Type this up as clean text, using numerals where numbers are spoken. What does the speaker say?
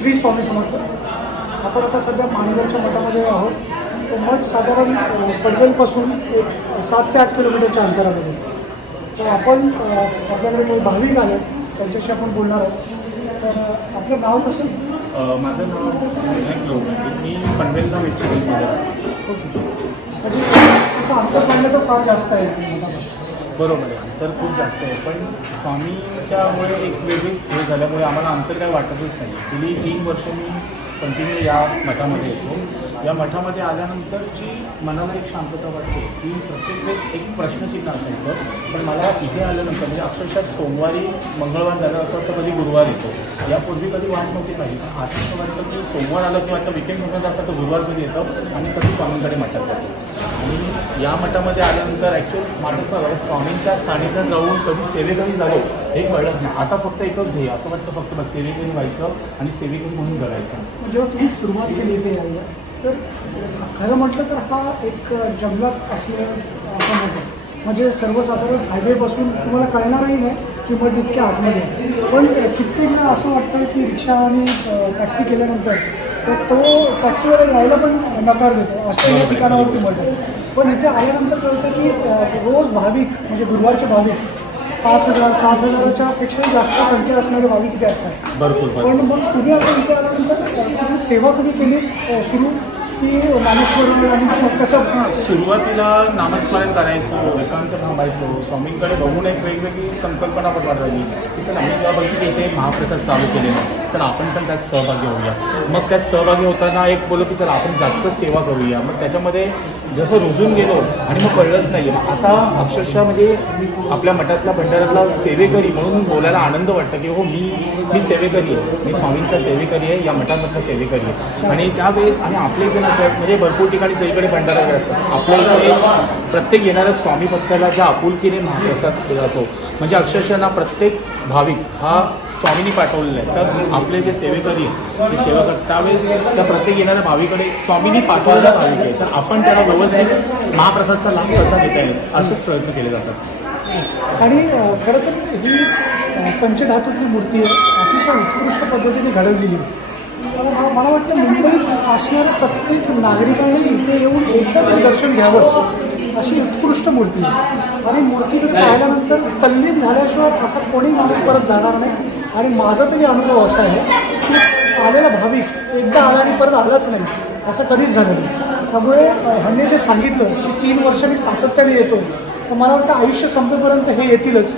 श्री स्वामी समर्थ. आपण आता सध्या माणगावच्या मठामध्ये आहोत. तो मठ साधारण पडवेलपासून एक 7 ते 8 किलोमीटरच्या अंतरामध्ये. तर आपण आपल्याकडे काही भाविक आले, त्यांच्याशी आपण बोलणार आहोत. तर आपलं नाव कसं? माझं नाव मी पनवेलचा मित्र. म्हणजे तसं अंतर पाहिलं तर फार जास्त आहे. बरोबर आहे, अंतर खूप जास्त आहे. पण स्वामीच्यामुळे एक वेगळी हे झाल्यामुळे आम्हाला अंतर काय वाटतच नाही. गेली 3 वर्ष मी कंटिन्यू या मठामध्ये येतो. या मठामध्ये आल्यानंतरची मनाला एक शांतता वाटते की प्रत्येक वेळेस एक प्रश्नचिन्ह असायचं. पण मला इथे आल्यानंतर म्हणजे अक्षरशः सोमवारी मंगळवार झालं असं वाटतं, कधी गुरुवार येतो. यापूर्वी कधी वाट नव्हती काही. आता असं वाटतं की सोमवार आलं की वाटतं वीकेंड होतं जातं, तर गुरुवार कधी येतं आणि कधी स्वामींकडे मठात जातो. आणि या मठामध्ये आल्यानंतर ॲक्च्युअली माझं स्वामींच्या सानिध्यात जाऊन कधी सेवेकरी झालो हे कळलं नाही. आता फक्त एकच ध्येय असं वाटतं, फक्त बस सेवेकरी व्हायचं आणि सेवेकरी म्हणून करायचं. जेव्हा तुम्ही सुरुवात केली इथे यायला, तर खरं म्हटलं तर हा एक जंगलात असलेलं असं म्हणतो. म्हणजे सर्वसाधारण हायवेपासून तुम्हाला कळणारही नाही की मग इतक्या आतमध्ये. पण कित्येक वेळा असं वाटतं की रिक्षा आणि टॅक्सी केल्यानंतर तर तो टॅक्सीवर यायला पण नकार देतो, अशा या ठिकाणावरती म्हणतो. पण इथे आल्यानंतर कळतं की रोज भाविक म्हणजे गुरुवारचे भाविक 5,000 7,000च्या पेक्षाही जास्त संख्या असणारे भाविक इथे असतात. भरपूर. पण मग तुम्ही आता इथे आल्यानंतर सेवा तुम्ही केली सुरू की नामेश्वर आणि कसं? सुरुवातीला नामस्मरण करायचो, एकांत थांबायचो, स्वामींकडे बघून एक वेगवेगळी संकल्पना पण वाढवायची की चला मी जेव्हा बघितली इथे महाप्रसाद चालू केलेला, चला आपण पण त्यात सहभागी होऊया. मग त्यात सहभागी होताना एक बोललो की चला आपण जास्त सेवा करूया. मग त्याच्यामध्ये जसं रुजून गेलो आणि मग कळलंच नाही. मग आता अक्षरशः म्हणजे आपल्या मठातल्या भंडारातला सेवेकरी म्हणून बोलायला आनंद वाटतं की हो मी सेवेकरी आहे, मी स्वामींचा सेवेकरी आहे, या मठामधला सेवेकरी आहे. आणि त्यावेळेस आणि आपल्या इथे म्हणजे भरपूर ठिकाणी सगळीकडे भंडारा वगैरे असतात. आपल्या इथे प्रत्येक येणाऱ्या स्वामी भक्ताला ज्या आपुलकीने महाप्रसाद केला जातो, म्हणजे अक्षरशः ना प्रत्येक भाविक हा स्वामींनी पाठवलेला आहे. तर आपले जे सेवेकरी जे सेवा करतात त्यावेळेस त्या प्रत्येक येणाऱ्या भाविकडे स्वामींनी पाठवलेला भाविक आहे. तर आपण त्याला व्यवस्थित महाप्रसादचा लाभ कसा घेता येईल असेच प्रयत्न केले जातात. आणि खरं तर ही पंचधातूतली मूर्ती आहे, अतिशय उत्कृष्ट पद्धतीने घडवलेली आहे. मला वाटतं मुंबईत असणाऱ्या प्रत्येक नागरिकांनी इथे येऊन एकदा दर्शन घ्यावंच, अशी उत्कृष्ट मूर्ती आहे. आणि मूर्ती पाहिल्यानंतर तल्लीन झाल्याशिवाय असा कोणी माणूस परत जाणार नाही. आणि माझा तरी अनुभव असा आहे की आलेला भाविक एकदा आला आणि परत आलाच नाही, असं कधीच झालं नाही. त्यामुळे ह्यांनी जे सांगितलं की 3 वर्षांनी सातत्याने येतो, तर मला वाटतं आयुष्य संपेपर्यंत हे येतीलच.